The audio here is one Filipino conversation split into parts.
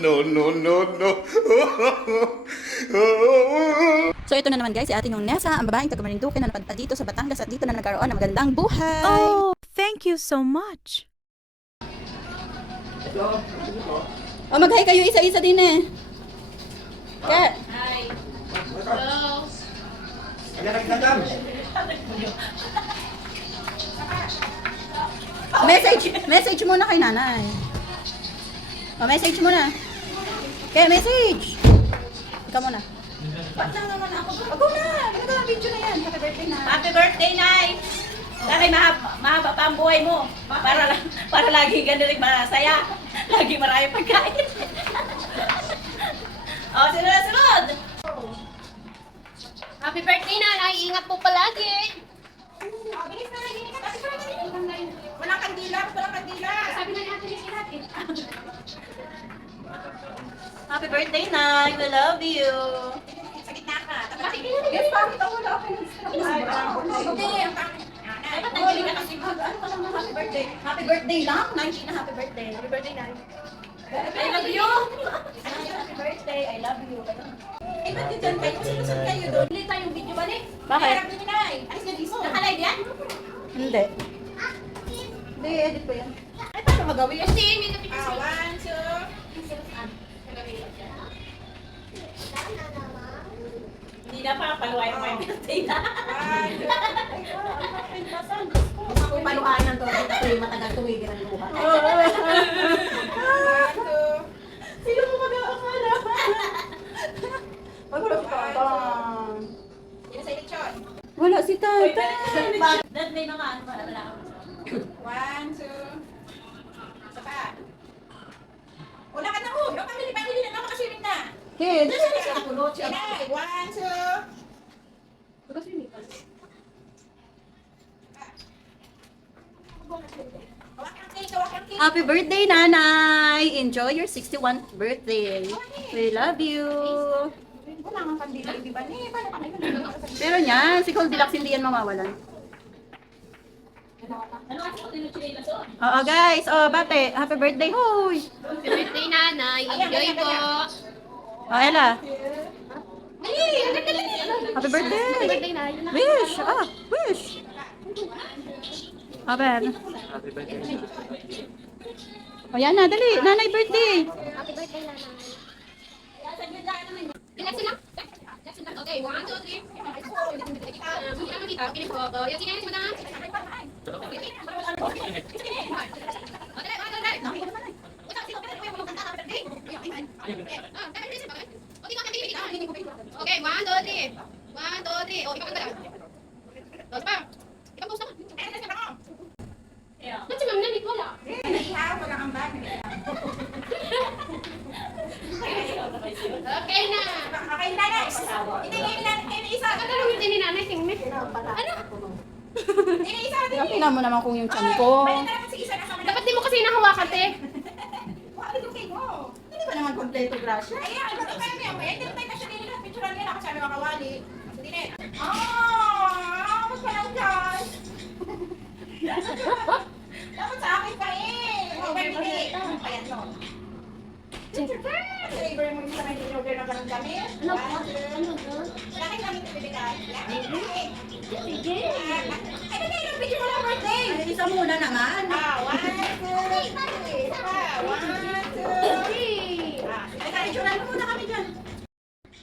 No, no, no, no. So ito na naman guys, si Ate Nung Nessa, ang babaeng taga Marinduque na napadpad dito sa Batangas at dito na nagkaroon ng magandang buhay. Oh, thank you so much. Oh, mag-hi kayo isa-isa din eh. Kat. Hi. Hello. Message muna kay nanay. Oh, message muna. Kaya message. Ikaw muna. Ba't lang naman ako? Ako na! Ginagawa video na yan. Happy birthday na. Happy birthday, Nay! Sana mahaba pa ang buhay mo. Para lagi ganun masaya. Lagi marami pagkain. Oh, sunod! Happy birthday na! Ingat po palagi! Walang kandila! Sabi na natin yung ilat eh. Happy birthday, Nay! We love you! Sa gitna ka. Yes, bakit ako wala ako Hindi! Dapat nandiyan ka kasi. Ano ka lang happy birthday? Happy birthday lang? 19 na happy birthday. Happy birthday na. I love you! Happy birthday, I love you. Eh, ba't dyan kayo? Sinusod kayo doon? Ulit tayong video ba eh? Bakit? Harap ni Nay! Alis na dito! Nakalive yan? Hindi. Hindi, edit ko yan. Ay, paano magawin? Kasi may kapit kasi. One, two. Hindi na pa, paluwayan mo yung birthday na. Kung paluhaan ng tubig at ay matagal tuwigin ang luha. Sino mo mag-aakala? Wala si Tatang. Yan sa lechon. Wala si Tatang. Dad, may mga ano pa, wala ako. One, two. Isa pa. Wala ka na ho. Pamili na ako kasi rin na. Kids. Nakulot siya. Inay, one, two. Hawak ang cake. Happy birthday, Nanay! Enjoy your 61st birthday. We love you. Wala nga kandila, di ba? Paano ka na Pero yan, si Goldilocks hindi yan mawawalan. Ano kasi kung tinutuloy so? Oo guys, bate, happy birthday, hoy! Happy birthday nanay! Enjoy po! Ella, Dali! Dali! happy birthday! Happy birthday nay! Wish! Wish! Ben. O yan na, dali, nanay birthday! Happy birthday nanay! Ilan sila? Okay, 1, 2, 3. Hindi naman dito. Okay, po. Yung sinayos mo na. Okay, 1, 2, 3. 1, 2, 3. Oh, ipakanta lang. Tapos pa. Ipag-post naman. Ba't si ma'am na? Dito wala. Naihaw, wala kang bag. Okay na. Okay na, next. Hindi ngayon na, kayo na isa. Ang tanongin din ni nanay, tingnan. Ano? Hindi na isa. Tingnan mo naman kung yung chan ko. Balik na naman si isa na sa Dapat di mo kasi nahawakan, te. Wala yung cake mo. Hindi ba naman kompleto grasya? Ayan, ano ba kami? Hindi tayo na siya nila. Picturean nila kasi kami makawali. Kasi din eh. Mas pa lang dyan. Dapat sa akin pa eh. Okay, hindi. Ayan, no. Flavor mo yung sa may order na ganun kami. Ano ba? Ano ba? Laki kami ito bibigay. Sige. Ano na yung picture mo ng birthday? Isa muna naman. One, two, three. One, two. Picturean mo muna kami dyan.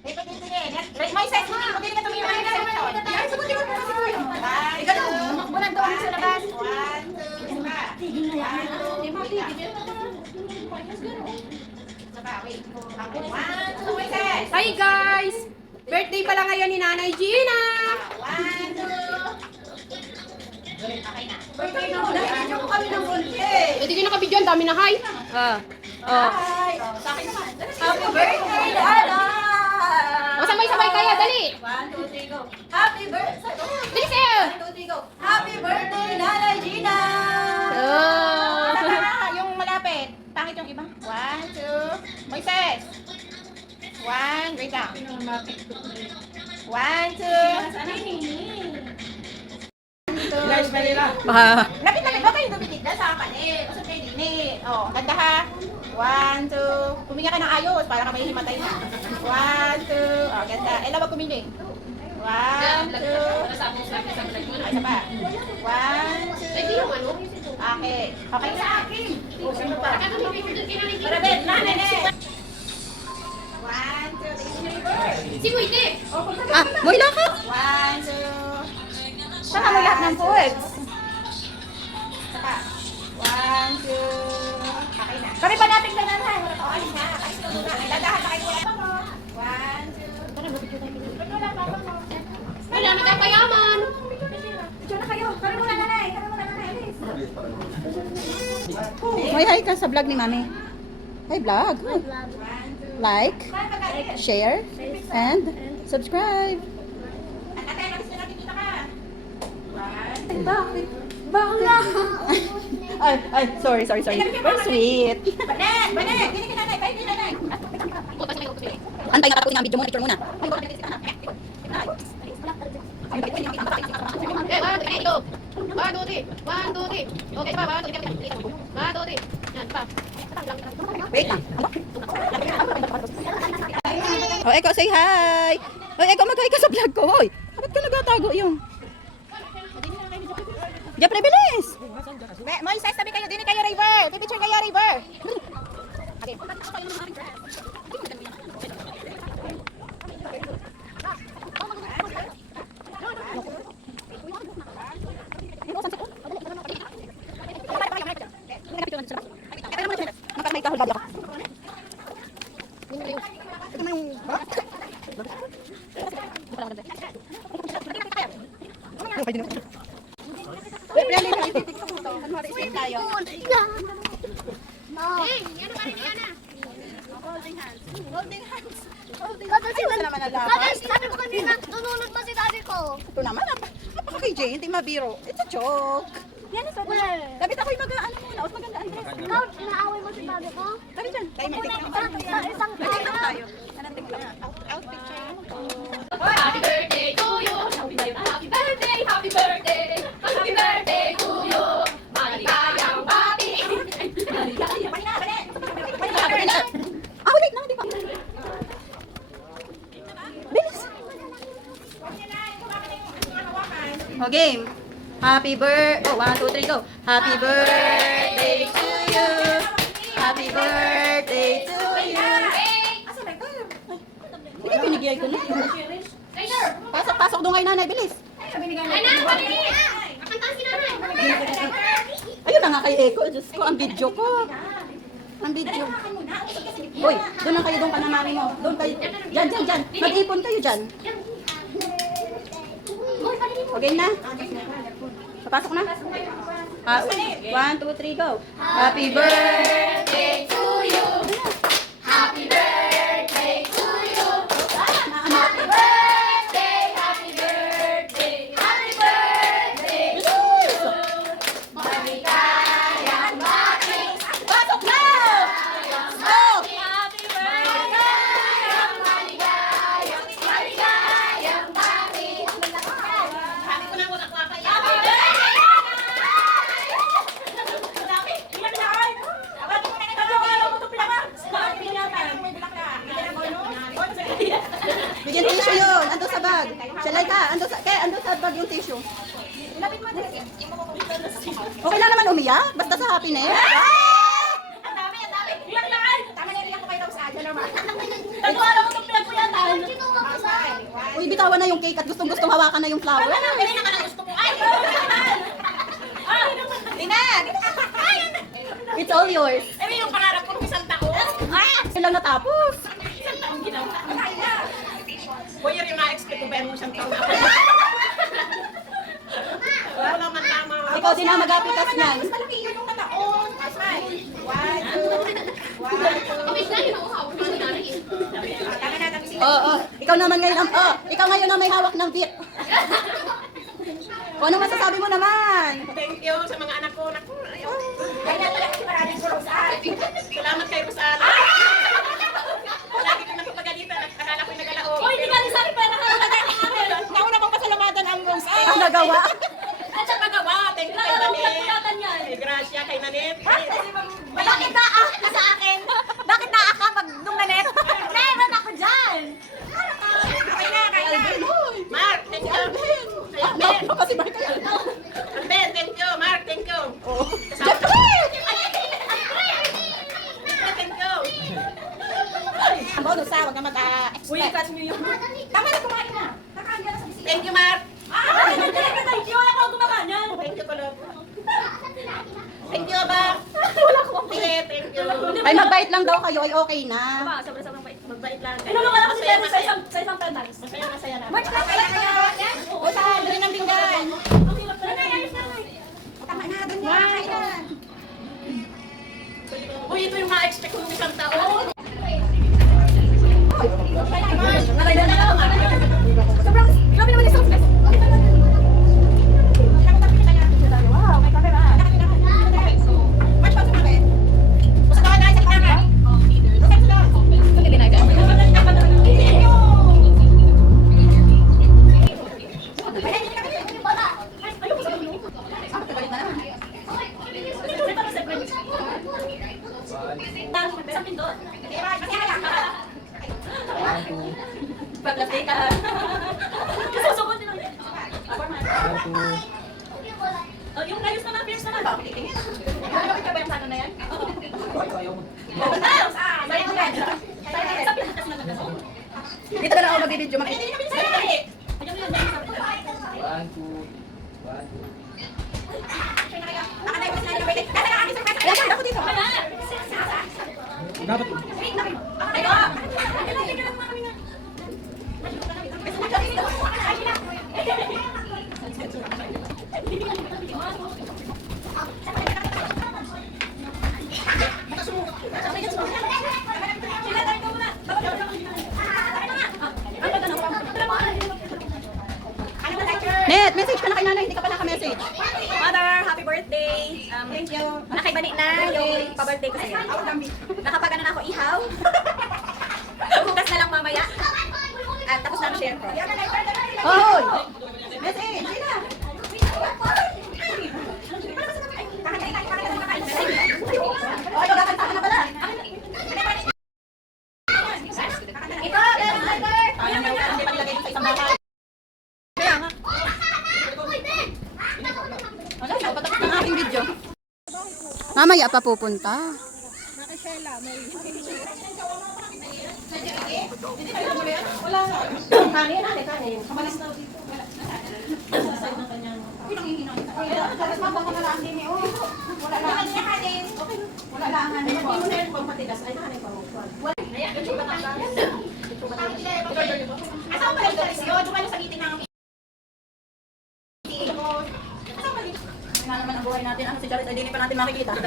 May pagtitingin. May size mo. Pagtitingin ka tumingin ng section. Ay, sagutin mo muna si Kuya. One, Ikaw na, makbulan daw sa labas. one, two, isa. Tigil na yan. Di ba, tigil? Isa pa, wait. One, two, may size. Hi guys! Birthday pala ngayon ni Nanay Gina! One, two. Okay na. Birthday na muna. Video ko kami ng konti. Pwede ko nakabidyo, ang dami na hi! Hi. Sa akin naman. Happy birthday, Dada! O sabay-sabay kayo, dali! 1, 2, 3, go. Happy birthday. Dali sa'yo! 1, 2, 3, go. Happy birthday, Nanay Gina! Oh. Yung malapit. Pangit yung iba. One, two. Moises. One. Wait lang. One, two. Baka Lapit-lapit. Okay, dumitig na sa kapalit. Usap kayo din eh. Oh, ganda ha. 1, 2. Huminga ka ng ayos para ka may himatay na. 1, 2. Oh, ganda. Ella, wag kumiling. 1, 2. Ay, isa pa. 1, 2. Okay. Okay na. Oh, sino pa? Para Ben, nanay, nanay. 1, 2. Si Wite! Ah, mula ka. 1, 2. Saka mo lahat ng foods. Saka. 1, 2. Okay na. Kami pa natin ka na na. Wala ka. Okay na. Ayos ka muna. Ladahan na kayo mula. 1, 2. Wala, nagkapayaman! Diyan na kayo. Kami muna nanay. Kami muna nanay. May hi ka sa vlog ni Mami. Hi vlog. Like, share, and subscribe. Bakit? Bakit? Ay, sorry. Very sweet. Banet! Gini ka nanay, bye nanay. Antay nga tapos yung video mo, picture muna. Eh, 1, 2, 3, ito! 1, 2, 3! 1, 2, 3! Okay, pa, 1, 2, 3. 1, 2, 3. Yan, pa. Wait lang. Oh, Eko, say hi! Oh, Eko, mag-hi ka sa vlog ko. Hoy, ba't ka nagtatago yung? Diyan, pre-bilis! Moises, tabi kayo. Dini kayo, River. Pipicture kayo, River. Okay. May kahul babi ako. Ito na yung... Hey, ano ka rin yan ah? Holding hands. Sabi ko kanina, nununod pa si daddy ko. Ito naman, napaka-KJ, hindi mabiro. It's a joke. Yan, so Dapat ako'y mag-ano muna, at maganda ang dress. Ikaw, inaaway mo si daddy ko? Sabi dyan, tayo may tiktok. Isang May tiktok tayo. Anong tiktok? Outfit check. Happy birthday to you! Happy birthday! Happy birthday! Happy birthday to you! Maligayang papi! Ah, wait na, di pa. Bilis. O, game. Happy birthday. Oh, 1, 2, 3, go. Happy birthday to you. Happy birthday to you. Hindi, binigyan ko na. Pasok doon kay nanay, bilis. Ay na, pali! Kakantaan si nanay! Ayun na nga kay Eko. Diyos ko, ang video ko. Ang video. Uy, doon lang kayo, doon ka na mami mo. Doon kayo. Diyan. Mag-ipon kayo dyan. Okay na? Papasok na? 1, 2, 3, go. Happy birthday to you. Happy birthday to you! Happy birthday! Happy birthday! Happy birthday to you! Maligayang papi! Pasok na! Go! Happy birthday! Maligayang papi! Sabi ko na wala ko kaya. Happy birthday! Bigyan tissue yun. Ando sa bag. Shalay ka. Ando sa bag yung tissue. Okay lang naman umiyak. Basta sa happiness. Ang dami. Tama na rin ako kay Rose Adjo naman. Nagawa mo itong pinag ko yan. Uy, bitawan na yung cake at gustong hawakan na yung flower. Ganun naman ang gusto ko. Ay! Dina! It's all yours. Ano yung pangarap ko ng isang taon? Yun lang natapos. Isang taon ginawa. Boy, yung na-expect ko ba yung isang taon? Wala naman tama. Ikaw din ang mag-apitas niyan. Mas malaki yun yung nataon. Asay. 1, 2. Kapit na yun, nauhaw. Ano na rin? Tama na, tapos Oo. Ikaw naman ngayon ikaw ngayon na may hawak ng beat. O, ano masasabi mo naman? thank you sa mga anak ko. Naku, ayaw. Kaya talaga si maraming ko, Rosal. Salamat kay Rosal. Lagi ko nakapagalitan. Akala ko'y nagalaog. Hoy, hindi ka rin sabi para nauna pang pasalamatan ang Rosal. Ang nagawa. At siya magawa. Thank you kay Nanit. Kay Gracia, kay Nanit. Bakit ka sa akin? ang bonus ha, huwag na mag-expect. Uy, catch nyo yung... Tama na, kumain na. Kakain na sa bisita. Thank you, Mark! Thank you! Wala ko gumawa niyan! Thank you, Kulot. Thank you, Mark! Wala ko kumplit! Thank you! Ay, magbait lang daw kayo, ay okay na. Sobrang magbait lang. Tinulungan ako si Jenny sa isang pentas. Masaya na. March, kaya kayo. O, saan? Dali ng pinggan. Ang hirap na rin. Tama na, dun niya. Kain na. Uy, ito yung ma-expect ko ng isang tao. Sobrang, grabe naman yung softness. Wow, may camera. March, pasok na kayo. Basta tawa na, isang camera. Pag-play ka. Kasusukot din lang. Oh, yung ayos naman, fierce naman. Bakit ka ba yung sana na yan? Dito na lang ako mag-video. Ako dito. Net, message ka na kay nanay, hindi ka pa naka-message. Mother, happy birthday! Thank you. Nakaibalik na yung pa-birthday ko sa'yo. Nakapag ano na ako ihaw. Bukas na lang mamaya. At tapos na ang share ko. Hoy! Message, sina? Hoy, magkakanta ka na pala. Ito, driver! Ayaw na, hindi pa nilagay sa isang bahay. Kaya nga. Wala, patapos ng aking video. Mamaya pa pupunta. Kanin, kanin. Kamalis na dito. Wala lang. Hindi mo na yung pangmatigas. Ay, nakanin pa mo. Naya, yung batangas. Asan ba yung galis yun? Yung sa meeting ng Nga naman ang buhay natin. Ano si Charis, ay di pa natin makikita.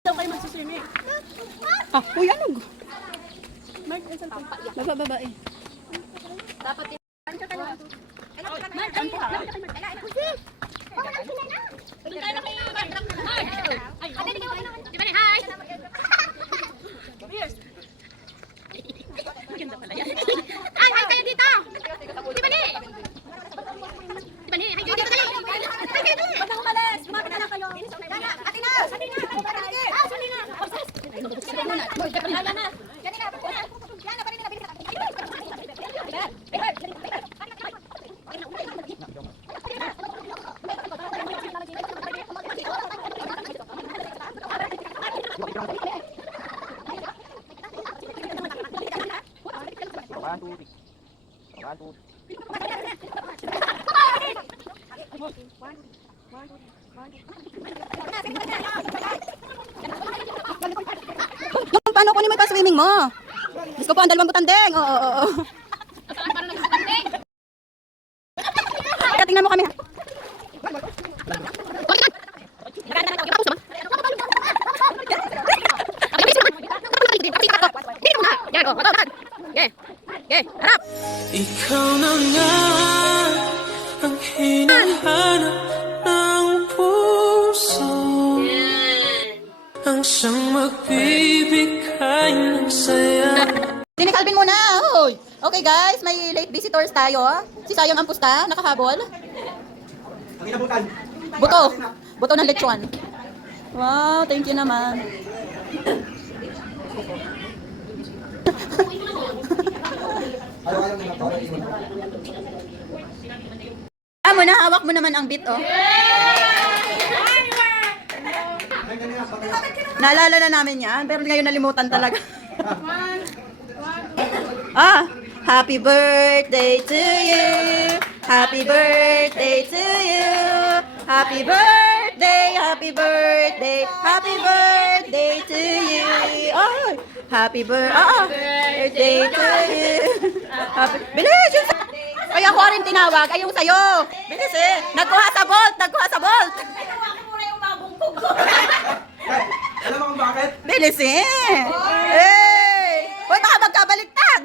Saan kayo magsiswimming? Ah, uy, anog. Babae. Dapat yung... Ay, kayo dito! Di ba ni? Di ba ni? Ay, kayo dito dali! Ay, kayo dali! Huwag na umalis! Lumapit na lang kayo! Atinas! Lala na! Yung paano kunin mo yung pa-swimming mo? Gusto ko po ang dalawang butandeng. Oo. Kaya tingnan mo kami ha. Ikaw na nga ang hinahanap ng puso, ang siyang magbibigay ng saya. Dinig Alvin muna. Hoy. Okay guys, may late visitors tayo. Si Sayang Ampusta, nakahabol. Buto. Buto ng lechon. Wow, thank you naman. Mo na, hawak mo naman ang bit, oh. Naalala na namin yan, pero ngayon nalimutan talaga. Ah, happy birthday to you. Happy birthday to you. Happy birthday, happy birthday, happy birthday to you. Oh, happy birthday to you. Bilis yung kaya ko rin tinawag, ayaw sa'yo. Bilis eh. Nagkuha sa bolt, nagkuha sa bolt. Alam mo kung bakit? Bilis eh. Hey! Hoy, baka magkabaliktad.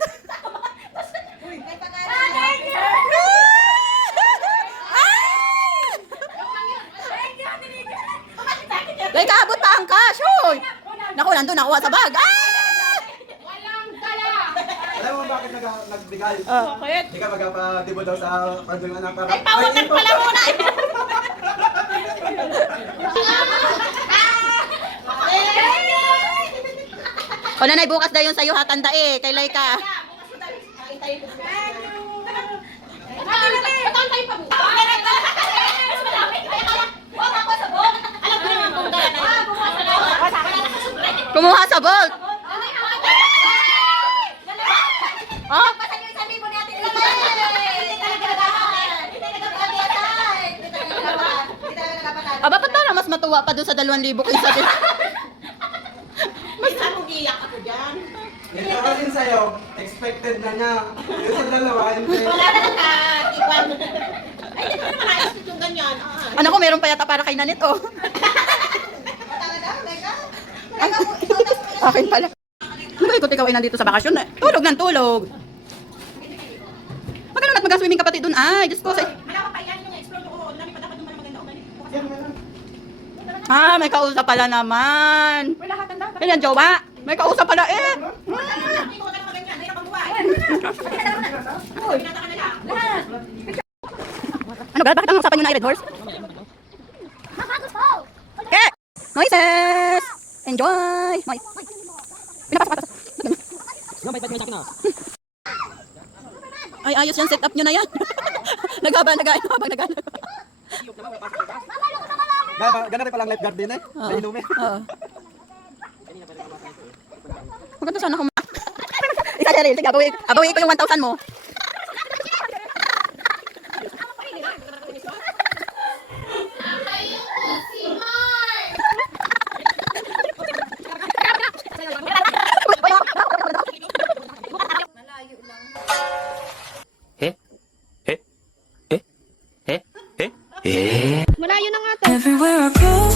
Kaya kaabot pa ang cash, hoy. Naku, nandun nakuha sa bag. Walang dala. Alam mo bakit nagbigay? Bakit? Hindi ka magpapadibo daw sa pagdungan ng para. Ay, pawakan pala muna. O nanay, bukas daw yun sa'yo hatanda eh. Kay Laika. Kumuha sa bolt. Oh? Aba, ba't parang mas matuwa pa doon sa 2,000 kaysa din? Ito kasi sa'yo, expected na niya. Yung sa dalawa, hindi. Ano ko, meron pa yata para kay Nanit, oh. Ay, akin pala. Ano ba ikot ikaw ay nandito sa bakasyon? Tulog ng tulog. Magano na't mag-swimming kapatid dun? Ay, Diyos ko. Ah, may kausap pala naman. Kailan, jowa? May kausap pala eh. Ano ba? Bakit ang usapan nyo na Red Horse? Okay! Noises! Enjoy! Ay, ayos yan. Set up nyo na yan. Naghabang. Ganun rin palang lifeguard din eh. May inumin. Oo. Maganda sana kung isa siya rin. Sige, abawi ko yung 1,000 mo. Malayo na nga to. Everywhere I go